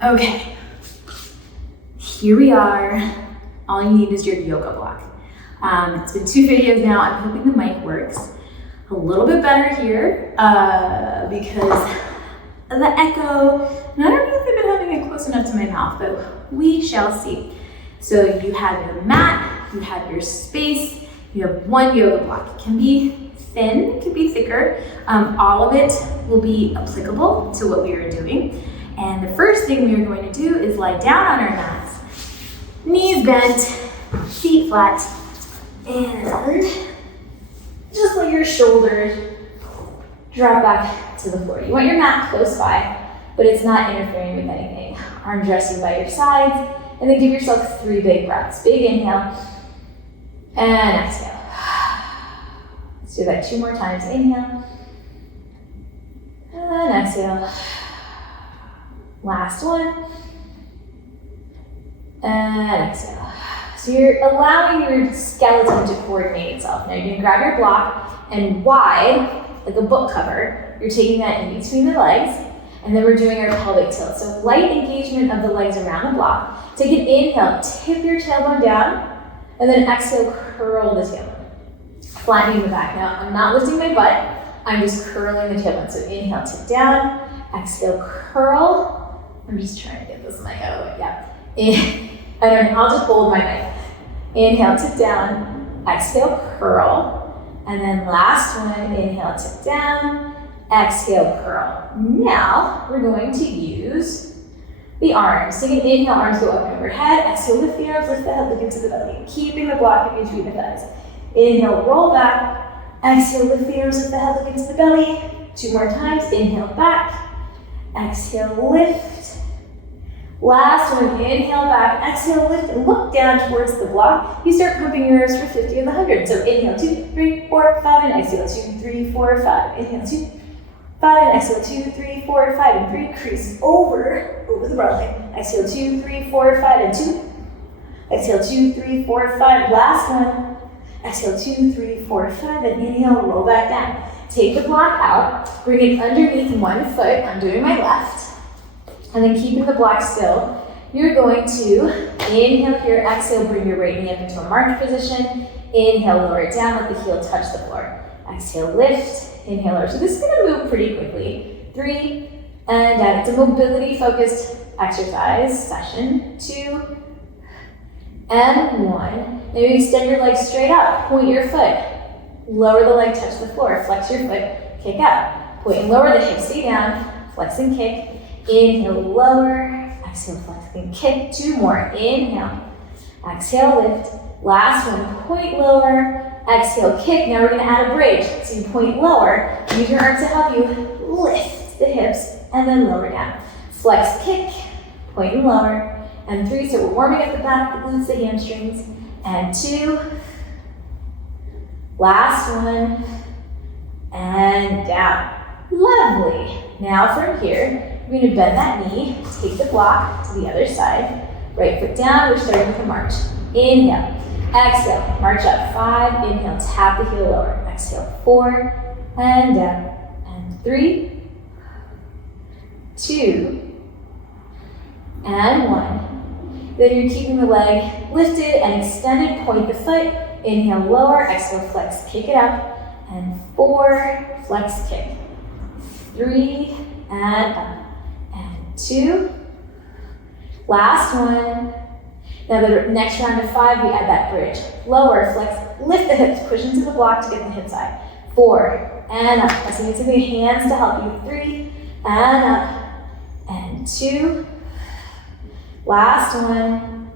Okay, here we are. All you need is your yoga block. It's been 2 videos now. I'm hoping the mic works a little bit better here because of the echo. And I don't know if I've been having it close enough to my mouth, but we shall see. So you have your mat, you have your space, you have one yoga block. It can be thin, it can be thicker. All of it will be applicable to what we are doing. And the first thing we are going to do is lie down on our mats, knees bent, feet flat, and just let your shoulders drop back to the floor. You want your mat close by, but it's not interfering with anything. Arms resting by your sides, and then give yourself 3 big breaths. Big inhale, and exhale. Let's do that 2 more times. Inhale, and exhale. Last one, and exhale. So you're allowing your skeleton to coordinate itself. Now you're gonna grab your block and wide, like a book cover, you're taking that in between the legs, and then we're doing our pelvic tilt. So light engagement of the legs around the block. Take an inhale, tip your tailbone down, and then exhale, curl the tailbone. Flattening the back. Now I'm not lifting my butt, I'm just curling the tailbone. So inhale, tip down, exhale, curl. I'm just trying to get this mic out of the way, yeah. And then I'll just hold my mic. Inhale, tip down, exhale, curl. And then last one, inhale, tip down, exhale, curl. Now, we're going to use the arms. Take an inhale, arms go up and overhead. Exhale, lift the arms, lift the head, look into the belly. Keeping the block in between the thighs. Inhale, roll back. Exhale, lift the arms, lift the head, look into the belly. 2 more times, inhale, back. Exhale, lift. Last one, inhale back, exhale, lift, and look down towards the block. You start pumping yours for 50 of the 100. So inhale, 2, 3, 4, 5, and exhale, 2, 3, 4, 5. Inhale, 2, 5, and exhale, 2, 3, 4, 5, and 3. Crease over the broad leg. Exhale, 2, 3, 4, 5, and 2. Exhale, 2, 3, 4, 5. Last one. Exhale, 2, 3, 4, 5, and inhale, roll back down. Take the block out, bring it underneath one foot. I'm doing my left. And then keeping the block still, you're going to inhale here, exhale, bring your right knee up into a march position. Inhale, lower it down, let the heel touch the floor. Exhale, lift, inhale, lower. So this is gonna move pretty quickly. 3, and down. It's a mobility-focused exercise session. 2, and 1. Maybe extend your legs straight up, point your foot. Lower the leg, touch the floor, flex your foot, kick out. Point and lower the hips, stay down, flex and kick. Inhale, lower, exhale, flex and kick. 2 more, inhale, exhale, lift. Last one, point lower, exhale, kick. Now we're gonna add a bridge. So you point lower, use your arms to help you lift the hips, and then lower down. Flex, kick, point and lower, and 3. So we're warming up the back, the glutes, the hamstrings, and 2. Last one, and down. Lovely. Now from here, we're going to bend that knee, take the block to the other side. Right foot down, we're starting with a march. Inhale, exhale, march up. 5, inhale, tap the heel lower. Exhale, 4, and down. And 3, 2, and 1. Then you're keeping the leg lifted and extended, point the foot. Inhale, lower, exhale, flex, kick it up. And 4, flex, kick. 3, and up. 2, last one. Now the next round of 5, we add that bridge. Lower, flex, lift the hips, push into the block to get the hip side. 4, and up. Pressing into the hands to help you. 3, and up. And 2, last one.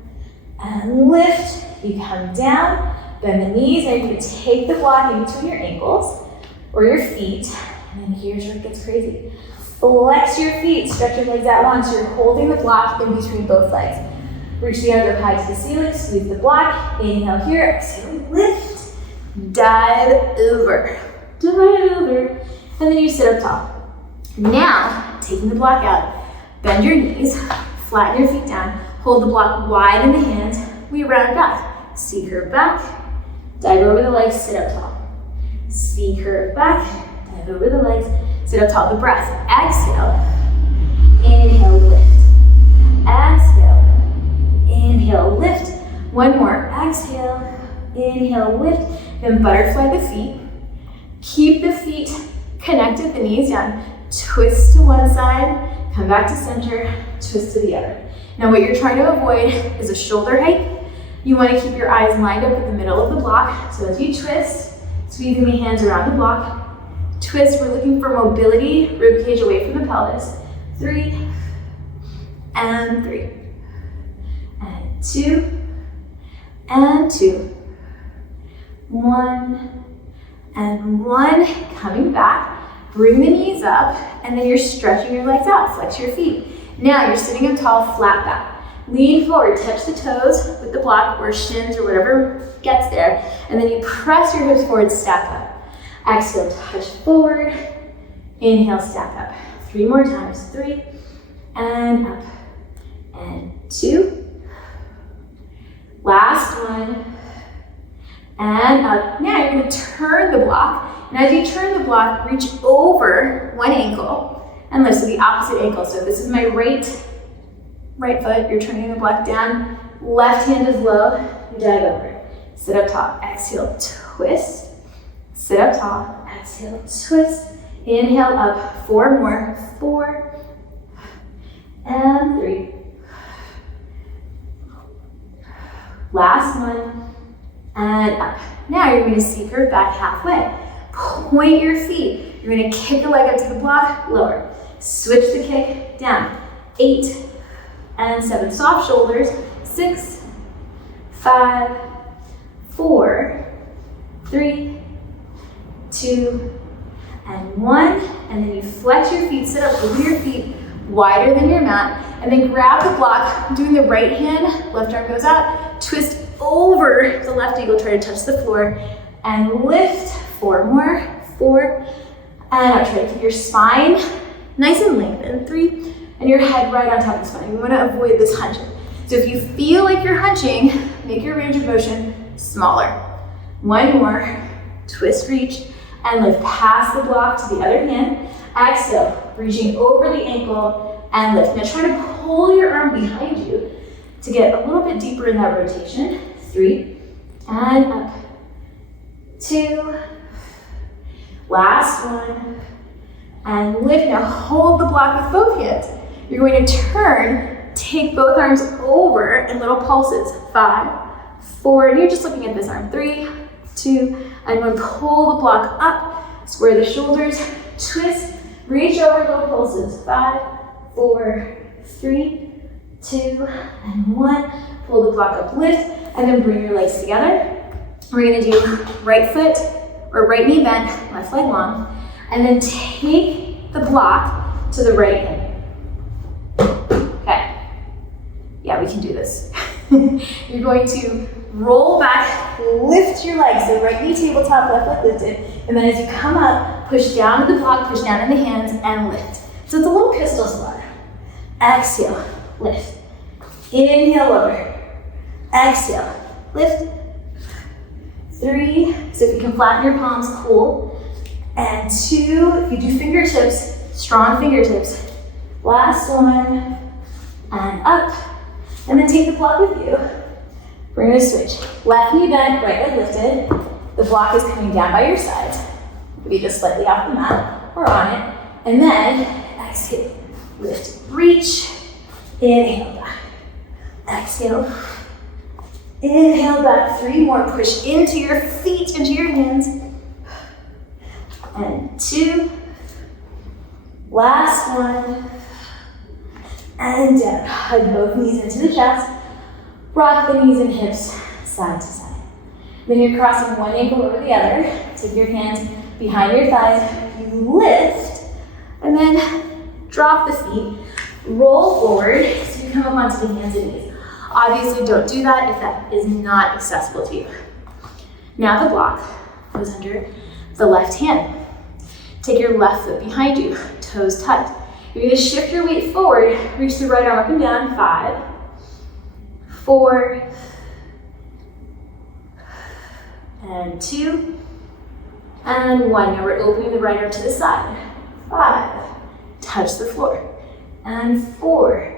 And lift, you come down, bend the knees, and you're gonna take the block in between your ankles or your feet. And then here's where it gets crazy. Flex your feet, stretch your legs out long so you're holding the block in between both legs. Reach the arms up high to the ceiling, squeeze the block. Inhale here, exhale, lift, dive over, and then you sit up tall. Now, taking the block out, bend your knees, flatten your feet down, hold the block wide in the hands, we round back. See curve back, dive over the legs, sit up tall. See curve back, dive over the legs, sit up tall. The breath, exhale, inhale, lift. exhale. Inhale, lift. One more, exhale. Inhale, lift. Then butterfly the feet. Keep the feet connected, the knees down. Twist to one side, come back to center, twist to the other. Now what you're trying to avoid is a shoulder hike. You want to keep your eyes lined up at the middle of the block. So as you twist, squeezing the hands around the block, twist, we're looking for mobility, rib cage away from the pelvis. 3, and 3, and 2, and 2, 1, and 1, coming back. Bring the knees up, and then you're stretching your legs out, flex your feet. Now you're sitting up tall, flat back. Lean forward, touch the toes with the block or shins or whatever gets there, and then you press your hips forward, stack up. Exhale, touch forward. Inhale, stack up. 3 more times, 3, and up, and 2. Last one, and up. Now you're gonna turn the block, and as you turn the block, reach over one ankle and lift to the opposite ankle. So this is my right foot, you're turning the block down, left hand is low, you dive over. Sit up tall, exhale, twist. Sit up tall, exhale, twist. Inhale up, 4 more, 4, and 3. Last one, and up. Now you're gonna secret back halfway. Point your feet. You're gonna kick a leg up to the block, lower. Switch the kick, down. 8, and 7, soft shoulders. 6, 5, 4, 3, 2, and 1. And then you flex your feet, sit up with your feet wider than your mat, and then grab the block, doing the right hand, left arm goes out, twist over the left ankle, try to touch the floor, and lift. 4 more, 4, and up. Try to keep your spine nice and lengthened. 3, and your head right on top of the spine. You want to avoid this hunching. So if you feel like you're hunching, make your range of motion smaller. 1 more, twist, reach, and lift past the block to the other hand. Exhale, reaching over the ankle and lift. Now try to pull your arm behind you to get a little bit deeper in that rotation. 3, and up. 2, last one, and lift. Now hold the block with both hands. You're going to turn, take both arms over in little pulses. 5, 4, and you're just looking at this arm. 3, 2, and 1. Pull the block up, square the shoulders, twist, reach over little pulses. 5, 4, 3, 2, and 1. Pull the block up, lift, and then bring your legs together. We're gonna do right foot or right knee bent, left leg long, and then take the block to the right hip. Okay, yeah, we can do this. You're going to roll back, lift your legs, so right knee tabletop, left leg lifted, and then as you come up, push down to the block, push down in the hands, and lift. So it's a little pistol squat. Exhale, lift. Inhale, lower. Exhale, lift. 3, so if you can flatten your palms, cool. And 2, if you do fingertips, strong fingertips. Last one, and up. And then take the block with you. We're gonna switch. Left knee bent, right leg lifted. The block is coming down by your sides. Maybe just slightly off the mat or on it. And then exhale, lift, reach. Inhale back. Exhale. Inhale back. 3 more. Push into your feet, into your hands. And 2. Last one. And down. Hug both knees into the chest. Rock the knees and hips side to side. Then you're crossing one ankle over the other. Take your hands behind your thighs. You lift. And then drop the feet. Roll forward. So you come up onto the hands and knees. Obviously, don't do that if that is not accessible to you. Now the block goes under the left hand. Take your left foot behind you, toes tucked. You're gonna shift your weight forward, reach the right arm up and down. 5, 4, and 2, and 1. Now we're opening the right arm to the side. 5, touch the floor, and 4,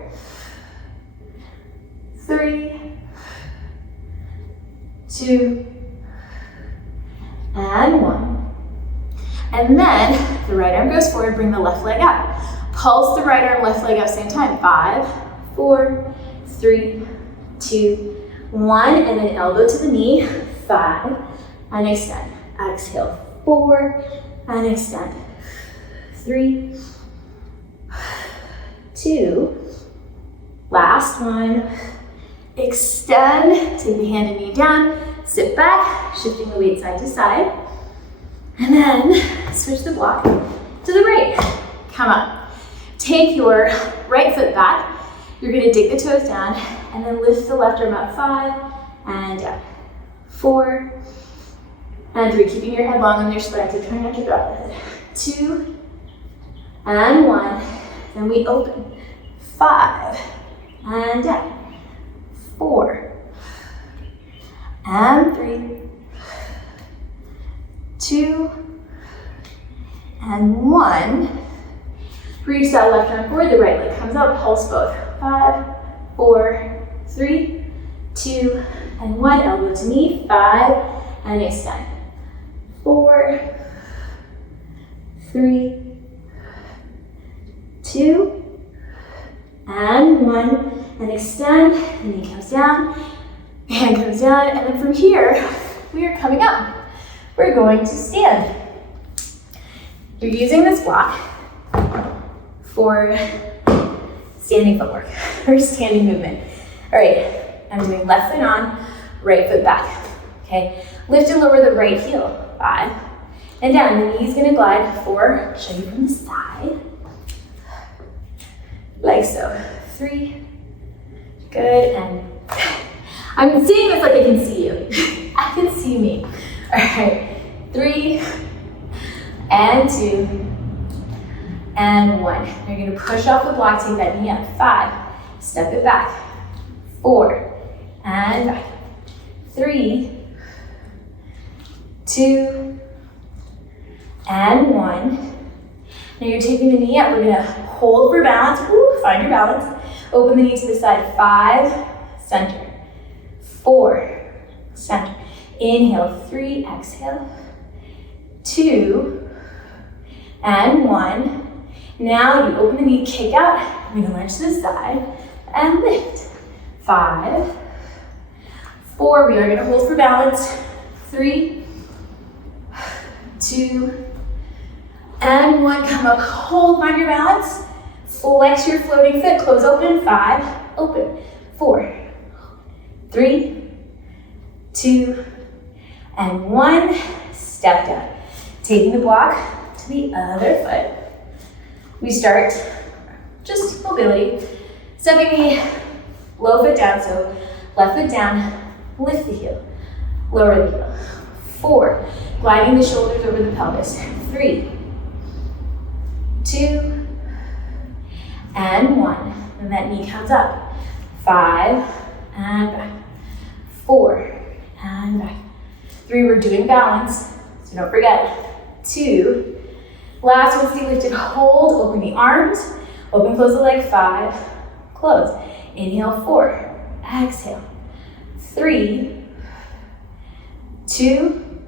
3, 2, and 1. And then the right arm goes forward, bring the left leg up. Pulse the right arm, left leg up, same time. 5, 4, 3, 2, 1, and then elbow to the knee. 5, and extend. Exhale. 4, and extend. 3, 2, last one. Extend, take the hand and knee down, sit back, shifting the weight side to side. And then switch the block to the right. Come up. Take your right foot back. You're gonna dig the toes down and then lift the left arm up. 5 and down. 4 and 3. Keeping your head long on your spine, so try not to drop the head. 2 and 1. Then we open. 5 and down. 4 and 3. 2 and 1. Reach that left arm forward, the right leg comes up, pulse both. 5, 4, 3, 2, and 1. Elbow to knee. 5 and extend. 4, 3, 2, and 1. And extend. The knee comes down, hand comes down, and then from here, we are coming up. We're going to stand. You're using this block for standing footwork or standing movement. All right, I'm doing left foot on, right foot back. Okay, lift and lower the right heel. 5 and down. The knee's gonna glide. 4. Show you from the side, like so. 3. Good, and I'm seeing this like I can see you. I can see me. All right, 3 and 2 and 1. You're gonna push off the block, take that knee up. 5, step it back. 4 and back. 3, 2 and 1. Now you're taking the knee up. We're gonna hold for balance. Woo, find your balance. Open the knee to the side. 5, center. 4, center. Inhale. 3, exhale. 2 and 1. Now you open the knee, kick out. We're gonna lunge to the side and lift. 5, 4. We are gonna hold for balance. 3, 2, and 1. Come up, hold, find your balance. Flex your floating foot, close open. 5, open. 4, 3, 2, and 1. Step down. Taking the block to the other foot. We start just mobility. Stepping the low foot down, so left foot down, lift the heel, lower the heel. 4, gliding the shoulders over the pelvis. 3, 2, and 1. And that knee comes up. 5, and back. 4, and back. 3, we're doing balance, so don't forget. 2, last one, stay lifted, hold, open the arms, open, close the leg. 5, close. Inhale. 4, exhale. 3, 2,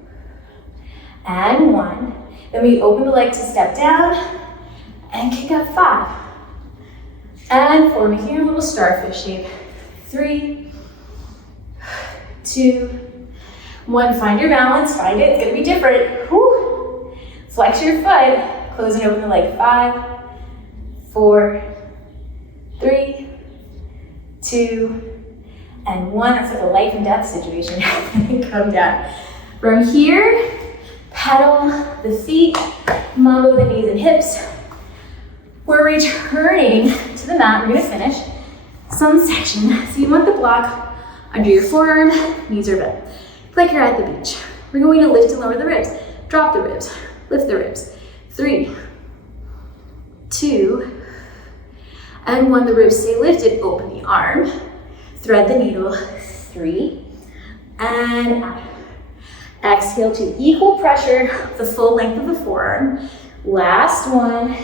and 1. Then we open the leg to step down and kick up. 5 and 4. Making a little starfish shape. 3, 2, 1. Find your balance. Find it. It's gonna be different. Woo. Flex your foot. Close and open the leg. 5, 4, 3, 2, and 1. It's like a life and death situation. Come down. From here, pedal the feet, mambo the knees and hips. We're returning to the mat. We're gonna finish some section. So you want the block under your forearm, knees are bent. Like you're at the beach. We're going to lift and lower the ribs. Drop the ribs, lift the ribs. 3, 2, and 1. The ribs stay lifted. Open the arm, thread the needle. 3, and out. Exhale to equal pressure, the full length of the forearm. Last one,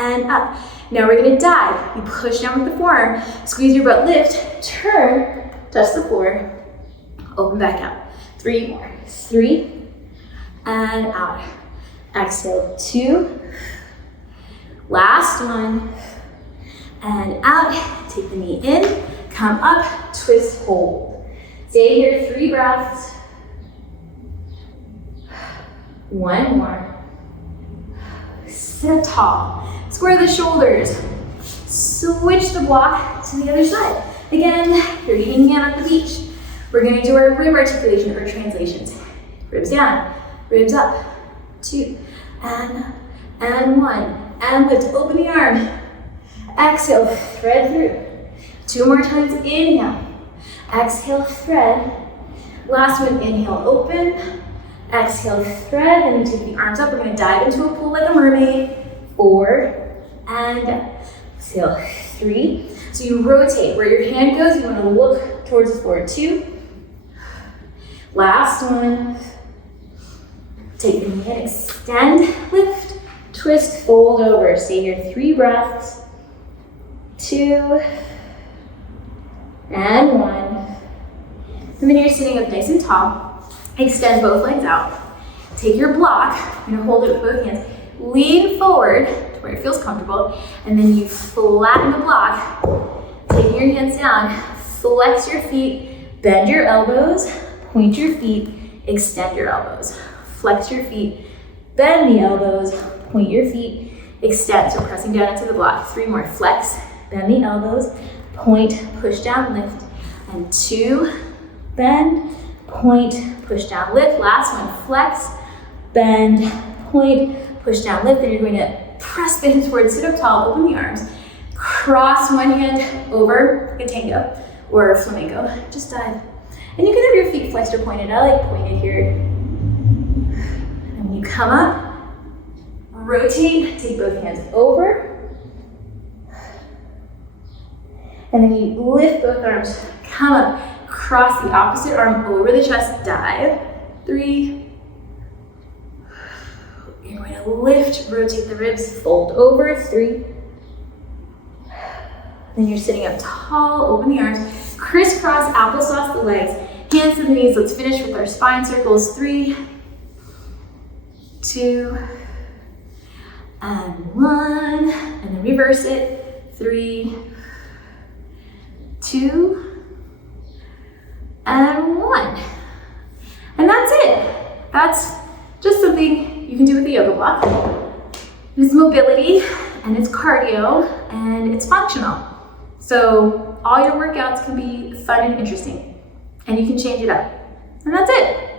and up. Now we're gonna dive. You push down with the forearm, squeeze your butt, lift, turn, touch the floor, open back out. 3 more. 3, and out. Exhale, 2. Last one, and out. Take the knee in, come up, twist, hold. Stay here, 3 breaths. 1 more. Sit up tall. Square the shoulders. Switch the block to the other side. Again, you're eating out at the beach. We're gonna do our rib articulation or translations. Ribs down, ribs up. 2, and 1. And lift, open the arm. Exhale, thread through. 2 more times, inhale. Exhale, thread. Last one, inhale, open. Exhale, thread, and you take the arms up. We're gonna dive into a pool like a mermaid. 4, and exhale, 3. So you rotate. Where your hand goes, you wanna look towards the floor. 2. Last one. Take the knee in, extend, lift, twist, fold over. Stay here, 3 breaths. 2, and 1. And then you're sitting up nice and tall. Extend both legs out. Take your block, you're gonna hold it with both hands. Lean forward to where it feels comfortable, and then you flatten the block. Take your hands down, flex your feet, bend your elbows, point your feet, extend your elbows. Flex your feet, bend the elbows, point your feet, extend. So pressing down into the block. 3 more. Flex, bend the elbows, point, push down, lift. And 2, bend, point, push down, lift. Last one. Flex, bend, point, push down, lift. Then you're going to press the hips forward, sit up tall, open the arms. Cross one hand over, like a tango or a flamenco. Just dive. And you can have your feet flexed or pointed. I like pointed here. You come up, rotate, take both hands over, and then you lift both arms, come up, cross the opposite arm over the chest, dive. 3. You're going to lift, rotate the ribs, fold over. 3. Then you're sitting up tall, open the arms, crisscross, applesauce the legs, hands to the knees. Let's finish with our spine circles. 3, 2, and 1, and then reverse it. 3, 2, and 1. And that's it. That's just something you can do with the yoga block. It's mobility, and it's cardio, and it's functional. So all your workouts can be fun and interesting, and you can change it up. And that's it.